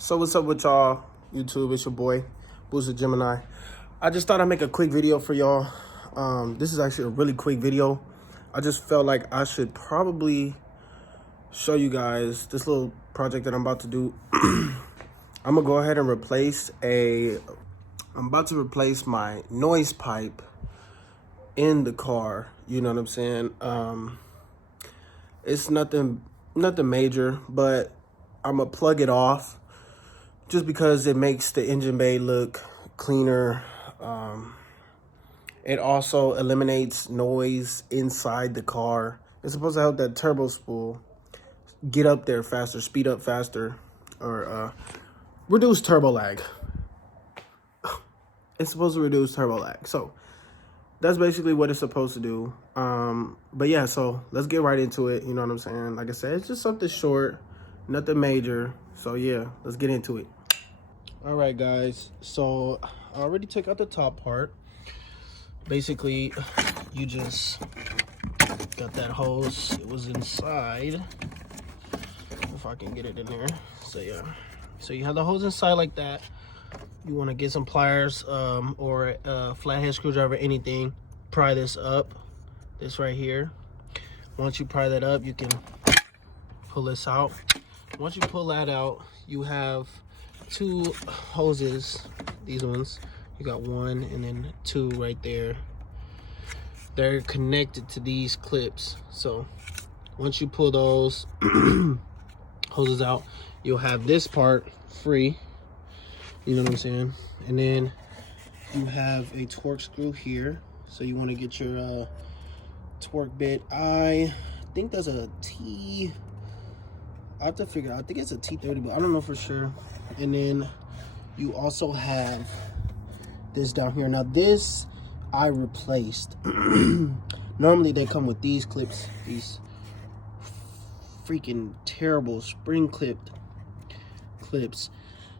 So what's up with y'all, YouTube? It's your boy, Booster Gemini. I just thought I'd make a quick video for y'all. This is actually a really quick video. I just felt like I should probably show you guys this little project that I'm about to do. I'm gonna go ahead and I'm about to replace my noise pipe in the car. You know what I'm saying? It's nothing major, but I'm gonna plug it off just because it makes the engine bay look cleaner. It also eliminates noise inside the car. It's supposed to help that turbo spool get up there faster, speed up faster, or reduce turbo lag. It's supposed to reduce turbo lag. So that's basically what it's supposed to do. But yeah, so let's get right into it. You know what I'm saying? Like I said, it's just something short, nothing major. So yeah, let's get into it. All right, guys. So I already took out the top part. Basically, you just got that hose. It was inside. If I can get it in there. So yeah. So you have the hose inside like that. You want to get some pliers or a flathead screwdriver, anything. Pry this up. This right here. Once you pry that up, you can pull this out. Once you pull that out, you have two hoses. These ones. You got one and then two right there. They're connected to these clips. So once you pull those hoses out, you'll have this part free. You know what I'm saying? And then you have a torque screw here. So you want to get your torque bit. I think that's a T. I have to figure out. I think it's a T30, but I don't know for sure. And then you also have this down here. Now this I replaced. Normally they come with these clips, these freaking terrible spring clipped clips.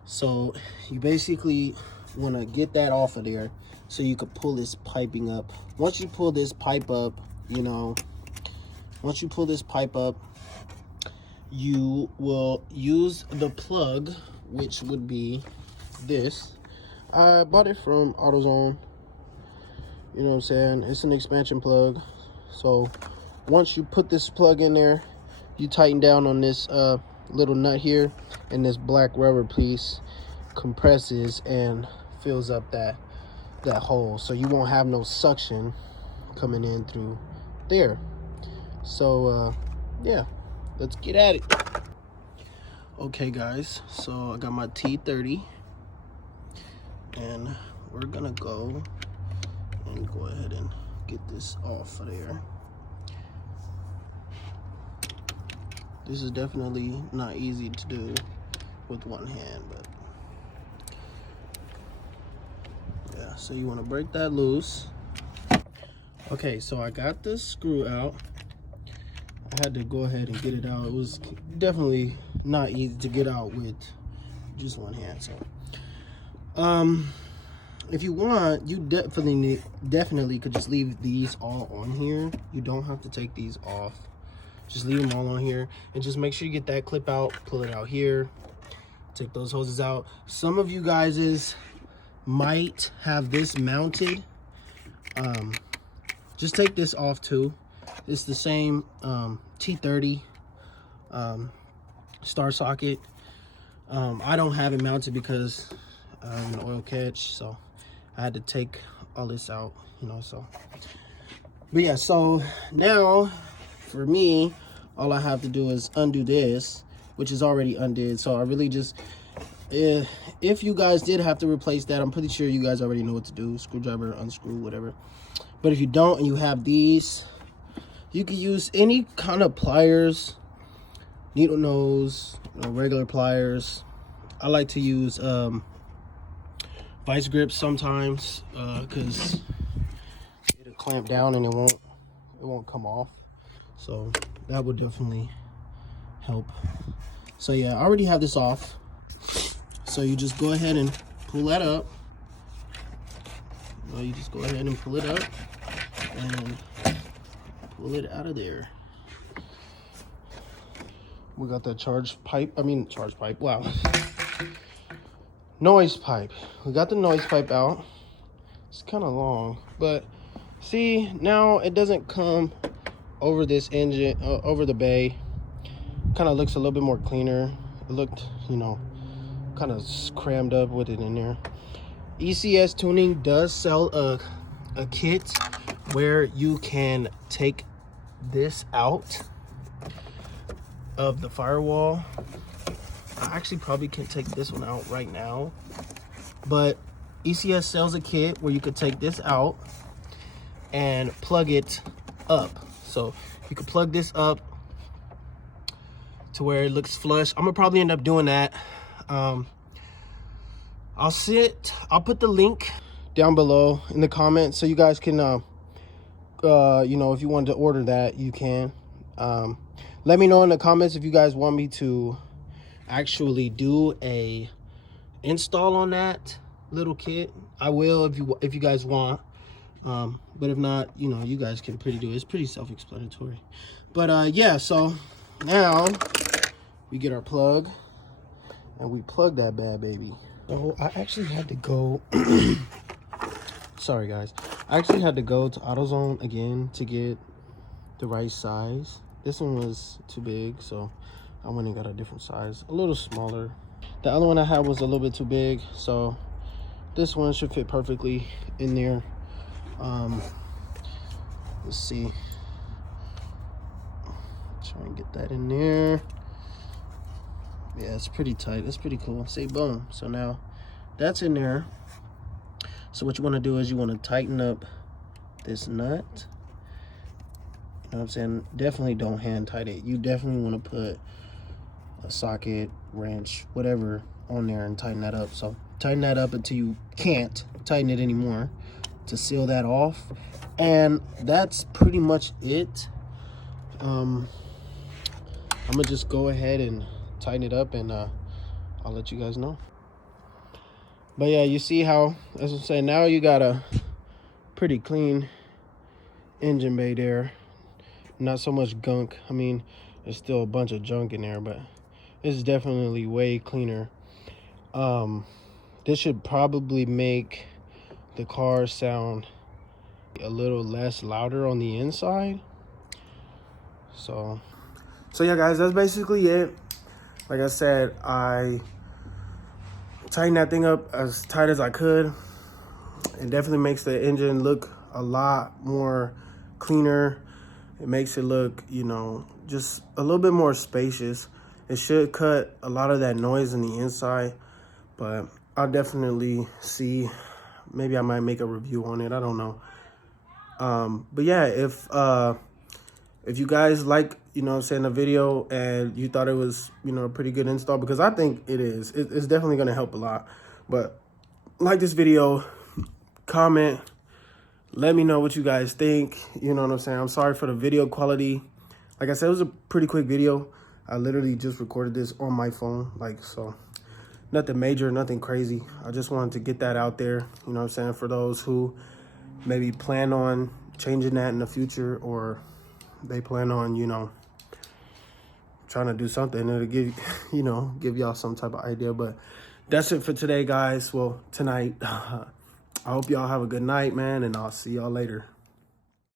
So you basically want to get that off of there so you could pull this piping up. Once you pull this pipe up, you know, once you pull this pipe up, you will use the plug, which would be this. I bought it from AutoZone. You know what I'm saying? It's an expansion plug. So once you put this plug in there, you tighten down on this little nut here, and this black rubber piece compresses and fills up that hole, so you won't have no suction coming in through there. So yeah, let's get at it. Okay guys, so I got my T30 and we're gonna go ahead and get this off of there. This is definitely not easy to do with one hand, but yeah, so you want to break that loose. Okay, so I got this screw out. I had to go ahead and get it out. It was definitely not easy to get out with just one hand. So if you want, you definitely could just leave these all on here. You don't have to take these off. Just leave them all on here and just make sure you get that clip out, pull it out here, take those hoses out. Some of you guys might have this mounted. Just take this off too. It's the same T30 star socket. I don't have it mounted because I'm an oil catch, so I had to take all this out, you know. So but yeah, so now for me, all I have to do is undo this, which is already undid. So I really just, if you guys did have to replace that, I'm pretty sure you guys already know what to do. Screwdriver, unscrew, whatever. But if you don't and you have these, you can use any kind of pliers, needle nose, you know, regular pliers. I like to use vice grips sometimes because it'll clamp down and it won't come off. So that would definitely help. So yeah, I already have this off. So you just go ahead and pull that up. Well, you just go ahead and pull it up and pull it out of there. We got that charge pipe. Wow. Noise pipe. We got the noise pipe out. It's kind of long, but see, now it doesn't come over this engine, over the bay. Kind of looks a little bit more cleaner. It looked, you know, kind of crammed up with it in there. ECS Tuning does sell a kit where you can take this out of the firewall. I actually probably can take this one out right now, but ECS sells a kit where you could take this out and plug it up. So you can plug this up to where it looks flush. I'm gonna probably end up doing that. I'll put the link down below in the comments so you guys can you know, if you wanted to order that, you can. Let me know in the comments if you guys want me to actually do a install on that little kit. I will if you guys want. But if not, you know, you guys can do it. It's pretty self-explanatory. But yeah, so now we get our plug and we plug that bad baby. So I actually had to go sorry guys, I actually had to go to AutoZone again to get the right size. This one was too big, so I went and got a different size, a little smaller. The other one I had was a little bit too big, so this one should fit perfectly in there. Let's see, try and get that in there. Yeah, it's pretty tight. It's pretty cool. See, boom. So now that's in there. So what you want to do is you want to tighten up this nut. You know what I'm saying? Definitely don't hand tighten it. You definitely want to put a socket, wrench, whatever on there and tighten that up. So tighten that up until you can't tighten it anymore to seal that off. And that's pretty much it. I'm gonna just go ahead and tighten it up, and I'll let you guys know. But yeah, you see how, as I'm saying, now you got a pretty clean engine bay there. Not so much gunk. I mean, there's still a bunch of junk in there, but it's definitely way cleaner. This should probably make the car sound a little less louder on the inside. So yeah guys, that's basically it. Like I said, I tightened that thing up as tight as I could. It definitely makes the engine look a lot more cleaner. It makes it look, you know, just a little bit more spacious. It should cut a lot of that noise in the inside, but I'll definitely see. Maybe I might make a review on it. I don't know. But yeah, if you guys like, you know what I'm saying, the video and you thought it was, you know, a pretty good install, because I think it is. It's definitely going to help a lot. But like this video, comment, let me know what you guys think. You know what I'm saying? I'm sorry for the video quality. Like I said, it was a pretty quick video. I literally just recorded this on my phone. Like, so nothing major, nothing crazy. I just wanted to get that out there. You know what I'm saying? For those who maybe plan on changing that in the future, or they plan on, you know, trying to do something that'll give, you know, give y'all some type of idea. But that's it for today, guys. Well, tonight. I hope y'all have a good night, man, and I'll see y'all later.